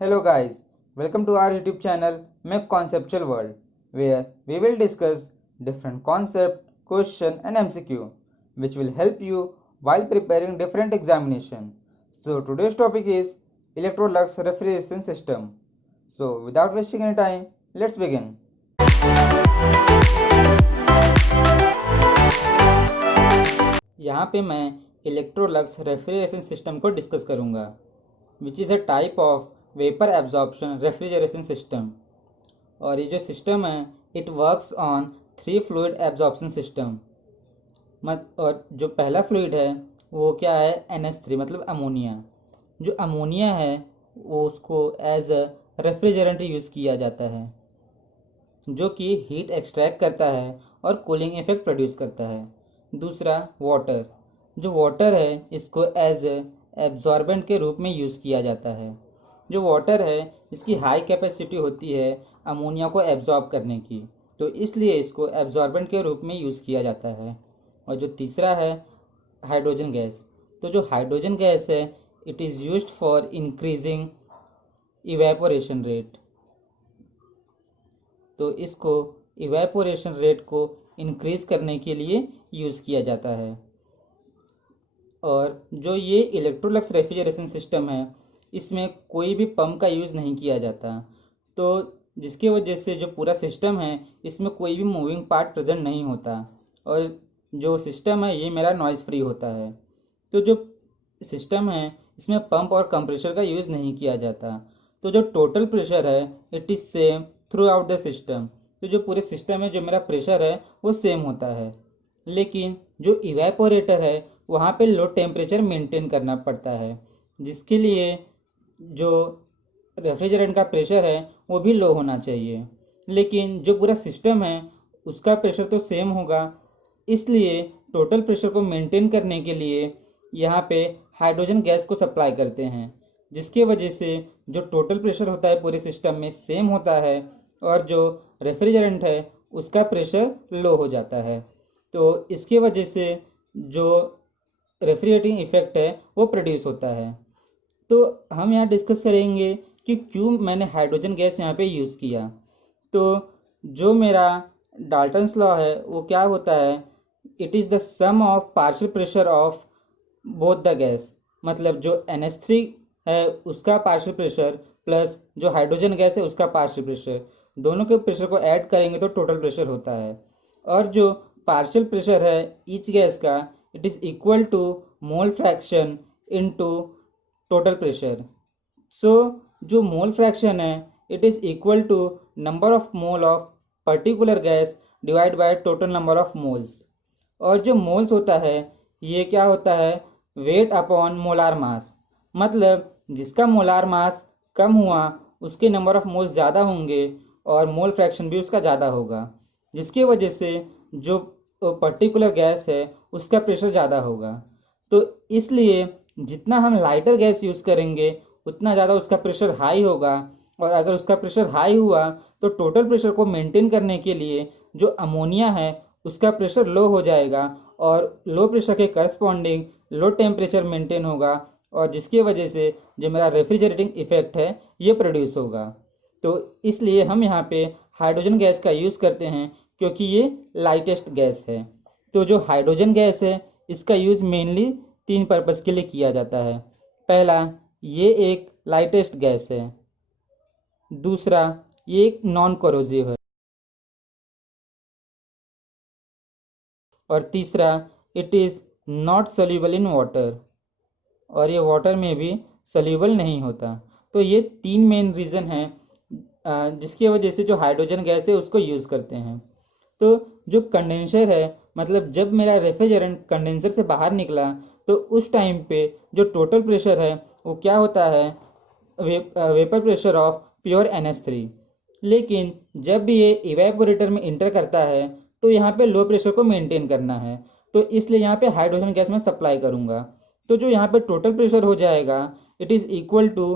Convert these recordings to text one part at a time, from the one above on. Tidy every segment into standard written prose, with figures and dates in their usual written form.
Hello guys, welcome to our YouTube channel Make Conceptual World, where we will discuss different concept, question and MCQ which will help you while preparing different examination. So today's topic is Electrolux refrigeration system. So without wasting any time, let's begin. यहाँ पे मैं Electrolux refrigeration system को discuss करूँगा which is a type of vapour absorption refrigeration system. और ये जो system है it works on 3 fluid absorption system. और जो पहला फ्लूइड है वो क्या है NH3 मतलब अमोनिया। जो अमोनिया है वो उसको एज अ रेफ्रिजरेंट यूज़ किया जाता है जो कि हीट एक्सट्रैक्ट करता है और कूलिंग इफेक्ट प्रोड्यूस करता है। दूसरा वाटर, जो वाटर है इसको एज एब्जॉर्बेंट के रूप में यूज़ किया जाता है। जो वाटर है इसकी हाई कैपेसिटी होती है अमोनिया को एब्जॉर्ब करने की, तो इसलिए इसको एब्जॉर्बेंट के रूप में यूज़ किया जाता है। और जो तीसरा है हाइड्रोजन गैस, तो जो हाइड्रोजन गैस है it is used for increasing evaporation rate. तो इसको इवेपोरेशन रेट को इंक्रीज़ करने के लिए यूज़ किया जाता है। और जो ये इलेक्ट्रोलक्स रेफ्रिजरेशन सिस्टम है इसमें कोई भी पंप का यूज़ नहीं किया जाता, तो जिसकी वजह से जो पूरा सिस्टम है इसमें कोई भी मूविंग पार्ट प्रेजेंट नहीं होता और जो सिस्टम है ये मेरा नॉइज़ फ्री होता है। तो जो सिस्टम है इसमें पंप और कंप्रेसर का यूज़ नहीं किया जाता, तो जो टोटल प्रेशर है it is same through out the system. तो जो पूरे सिस्टम में जो मेरा प्रेशर है वो सेम होता है, लेकिन जो इवेपोरेटर है वहाँ पे लो टेम्परेचर मेंटेन करना पड़ता है, जिसके लिए जो रेफ्रिजरेंट का प्रेशर है वो भी लो होना चाहिए। लेकिन जो पूरा सिस्टम है उसका प्रेशर तो सेम होगा, इसलिए टोटल प्रेशर को मेंटेन करने के लिए यहाँ पे हाइड्रोजन गैस को सप्लाई करते हैं, जिसकी वजह से जो टोटल प्रेशर होता है पूरे सिस्टम में सेम होता है और जो रेफ्रिजरेंट है उसका प्रेशर लो हो जाता है। तो इसकी वजह से जो रेफ्रिजरेटिंग इफेक्ट है वो प्रोड्यूस होता है। तो हम यहाँ डिस्कस करेंगे कि क्यों मैंने हाइड्रोजन गैस यहाँ पे यूज़ किया। तो जो मेरा डाल्टन्स लॉ है वो क्या होता है, it is the sum of partial pressure of both the gas, मतलब जो NH3 है उसका पार्शियल प्रेशर प्लस जो हाइड्रोजन गैस है उसका पार्शियल प्रेशर, दोनों के प्रेशर को ऐड करेंगे तो टोटल प्रेशर होता है। और जो पार्शियल प्रेशर है ईच गैस का it is equal to mole fraction into total pressure. So जो मोल फ्रैक्शन है it is equal to number of mole of particular gas divide by total number of moles. और जो moles होता है ये क्या होता है, वेट अपॉन मोलार मास, मतलब जिसका मोलार मास कम हुआ उसके नंबर ऑफ मोल्स ज़्यादा होंगे और मोल फ्रैक्शन भी उसका ज़्यादा होगा, जिसकी वजह से जो पर्टिकुलर गैस है उसका प्रेशर ज़्यादा होगा। तो इसलिए जितना हम लाइटर गैस यूज़ करेंगे उतना ज़्यादा उसका प्रेशर हाई होगा, और अगर उसका प्रेशर हाई हुआ तो टोटल प्रेशर को मेंटेन करने के लिए जो अमोनिया है उसका प्रेशर लो हो जाएगा और लो प्रेशर के करस्पॉन्डिंग लो टेम्परेचर मेंटेन होगा, और जिसकी वजह से जो मेरा रेफ्रिजरेटिंग इफेक्ट है ये प्रोड्यूस होगा। तो इसलिए हम यहाँ पे हाइड्रोजन गैस का यूज़ करते हैं क्योंकि ये लाइटेस्ट गैस है। तो जो हाइड्रोजन गैस है इसका यूज़ मेनली 3 पर्पज़ के लिए किया जाता है। पहला, ये एक लाइटेस्ट गैस है। दूसरा, ये एक नॉन कोरोसिव है। और तीसरा, it is not soluble in water, और ये वाटर में भी सोल्यूबल नहीं होता। तो ये 3 मेन रीज़न हैं जिसकी वजह से जो हाइड्रोजन गैस है उसको यूज़ करते हैं। तो जो कंडेंसर है, मतलब जब मेरा रेफ्रिजरेंट कंडेंसर से बाहर निकला तो उस टाइम पे जो टोटल प्रेशर है वो क्या होता है, vapour pressure of pure NH3। लेकिन जब भी ये इवेपोरेटर में इंटर करता है तो यहाँ पे लो प्रेशर को मेंटेन करना है, तो इसलिए यहाँ पे हाइड्रोजन गैस मैं सप्लाई करूँगा। तो जो यहाँ पे टोटल प्रेशर हो जाएगा it is equal to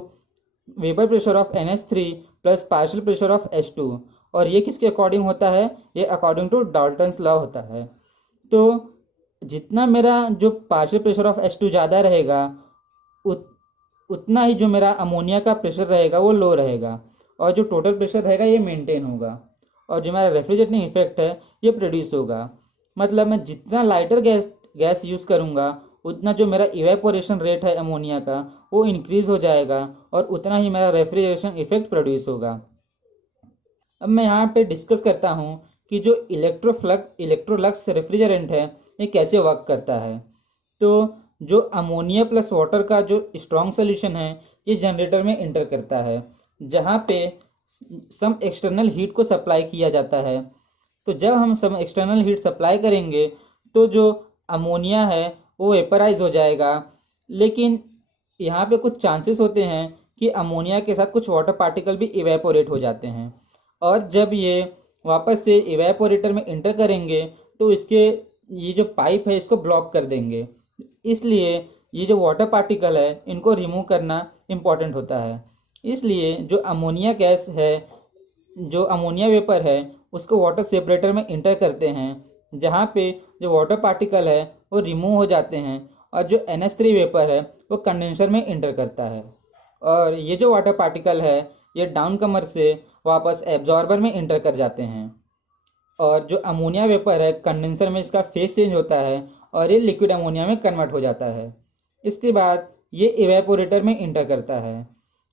vapour pressure of NH3 plus partial pressure of H2। और ये किसके अकॉर्डिंग होता है, ये अकॉर्डिंग टू डाल्टन्स लॉ होता है। तो जितना मेरा जो पार्शियल प्रेशर ऑफ H2 ज़्यादा रहेगा उतना ही जो मेरा अमोनिया का प्रेशर रहेगा वो लो रहेगा, और जो टोटल प्रेशर रहेगा ये मेंटेन होगा, और जो मेरा रेफ्रिजरेटिंग इफेक्ट है ये प्रोड्यूस होगा। मतलब मैं जितना लाइटर गैस यूज़ करूँगा उतना जो मेरा इवेपोरेशन रेट है अमोनिया का वो इंक्रीज़ हो जाएगा, और उतना ही मेरा रेफ्रिजरेशन इफेक्ट प्रोड्यूस होगा। अब मैं यहाँ पे डिस्कस करता हूँ कि जो इलेक्ट्रोलक्स रेफ्रिजरेंट है ये कैसे वर्क करता है। तो जो अमोनिया प्लस वाटर का जो स्ट्रॉन्ग सोल्यूशन है ये जनरेटर में इंटर करता है, जहाँ पे सम एक्सटर्नल हीट को सप्लाई किया जाता है। तो जब हम सम एक्सटर्नल हीट सप्लाई करेंगे तो जो अमोनिया है वो वेपराइज हो जाएगा, लेकिन यहाँ पे कुछ चांसेस होते हैं कि अमोनिया के साथ कुछ वाटर पार्टिकल भी इवेपोरेट हो जाते हैं, और जब ये वापस से इवेपोरेटर में इंटर करेंगे तो इसके ये जो पाइप है इसको ब्लॉक कर देंगे। इसलिए ये जो वाटर पार्टिकल है इनको रिमूव करना इम्पॉर्टेंट होता है। इसलिए जो अमोनिया गैस है, जो अमोनिया वेपर है उसको वाटर सेपरेटर में इंटर करते हैं, जहाँ पे जो वाटर पार्टिकल है वो रिमूव हो जाते हैं, और जो NH3 वेपर है वो कंडेंसर में इंटर करता है, और ये जो वाटर पार्टिकल है ये डाउन कमर से वापस एब्जॉर्बर में इंटर कर जाते हैं, और जो अमोनिया वेपर है कंडेंसर में इसका फेस चेंज होता है और ये लिक्विड अमोनिया में कन्वर्ट हो जाता है। इसके बाद ये इवेपोरेटर में इंटर करता है,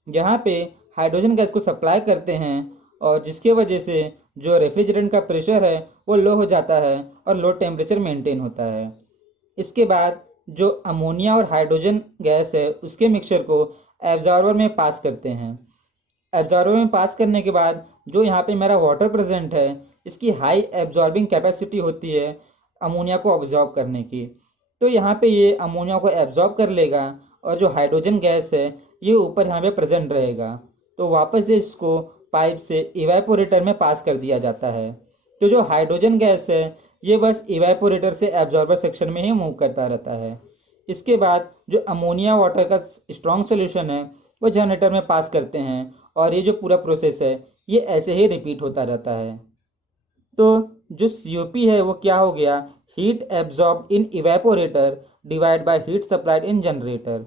यहाँ पे हाइड्रोजन गैस को सप्लाई करते हैं, और जिसके वजह से जो रेफ्रिजरेंट का प्रेशर है वो लो हो जाता है और लो टेम्परेचर मेंटेन होता है। इसके बाद जो अमोनिया और हाइड्रोजन गैस है उसके मिक्सचर को एब्जॉर्बर में पास करते हैं। एब्जॉर्बर में पास करने के बाद जो यहाँ पे मेरा वाटर प्रेजेंट है इसकी हाई एब्जॉर्बिंग कैपेसिटी होती है अमोनिया को ऑब्जॉर्ब करने की, तो यहाँ पे ये अमोनिया को एब्जॉर्ब कर लेगा, और जो हाइड्रोजन गैस है ये ऊपर यहाँ पे प्रेजेंट रहेगा, तो वापस से इसको पाइप से इवेपोरेटर में पास कर दिया जाता है। तो जो हाइड्रोजन गैस है ये बस इवेपोरेटर से एब्जॉर्बर सेक्शन में ही मूव करता रहता है। इसके बाद जो अमोनिया वाटर का स्ट्रॉन्ग सोल्यूशन है वो जनरेटर में पास करते हैं, और ये जो पूरा प्रोसेस है ये ऐसे ही रिपीट होता रहता है। तो जो COP है वो क्या हो गया, heat absorb in evaporator divide by heat supplied in generator.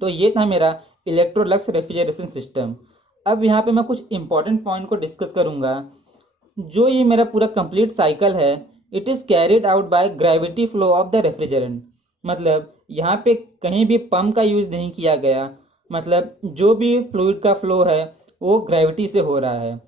तो ये था मेरा इलेक्ट्रोलक्स रेफ्रिजरेशन सिस्टम। अब यहाँ पे मैं कुछ इंपॉर्टेंट पॉइंट को डिस्कस करूँगा। जो ये मेरा पूरा कंप्लीट साइकिल है it is carried out by gravity flow of the refrigerant. मतलब यहाँ पे कहीं भी पंप का यूज़ नहीं किया गया, मतलब जो भी फ्लूइड का फ्लो है वो ग्रेविटी से हो रहा है,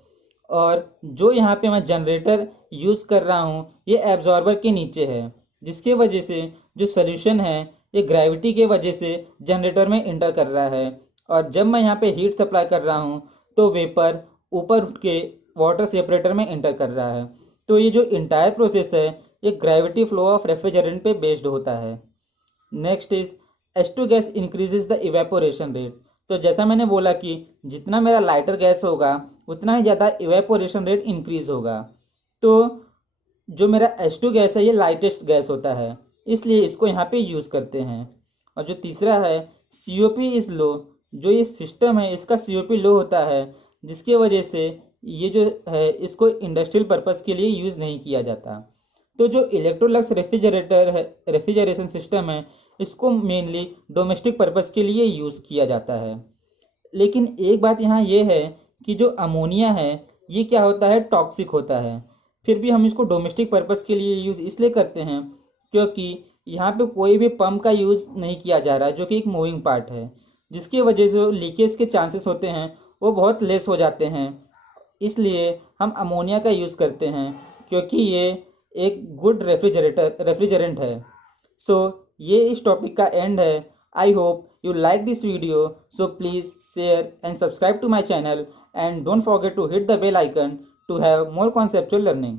और जो यहाँ पे मैं जनरेटर यूज़ कर रहा हूँ ये एब्जॉर्बर के नीचे है, जिसके वजह से जो सोल्यूशन है ये ग्रेविटी के वजह से जनरेटर में इंटर कर रहा है, और जब मैं यहाँ पे हीट सप्लाई कर रहा हूँ तो वेपर ऊपर उठ के वाटर सेपरेटर में इंटर कर रहा है। तो ये जो इंटायर प्रोसेस है ये ग्रेविटी फ्लो ऑफ रेफ्रिजरेंट पे बेस्ड होता है। Next is H2 gas increases the evaporation rate. तो जैसा मैंने बोला कि जितना मेरा लाइटर गैस होगा उतना ही ज़्यादा इवेपोरेशन रेट इंक्रीज होगा। तो जो मेरा H2 गैस है ये लाइटेस्ट गैस होता है, इसलिए इसको यहाँ पे यूज़ करते हैं। और जो तीसरा है COP इज़ लो। जो ये सिस्टम है इसका COP लो होता है, जिसकी वजह से ये जो है इसको इंडस्ट्रियल पर्पस के लिए यूज़ नहीं किया जाता। तो जो इलेक्ट्रोलक्स रेफ्रिजरेशन सिस्टम है इसको मेनली डोमेस्टिक पर्पस के लिए यूज़ किया जाता है। लेकिन एक बात यहाँ ये है कि जो अमोनिया है ये क्या होता है, टॉक्सिक होता है। फिर भी हम इसको डोमेस्टिक पर्पस के लिए यूज़ इसलिए करते हैं क्योंकि यहाँ पे कोई भी पंप का यूज़ नहीं किया जा रहा है, जो कि एक मूविंग पार्ट है, जिसकी वजह से लीकेज के चांसेस होते हैं वो बहुत लेस हो जाते हैं। इसलिए हम अमोनिया का यूज़ करते हैं क्योंकि ये एक गुड रेफ्रिजरेंट है। सो ये इस टॉपिक का एंड है। I hope you like this video, so please share and subscribe to my channel, and don't forget to hit the bell icon to have more conceptual learning.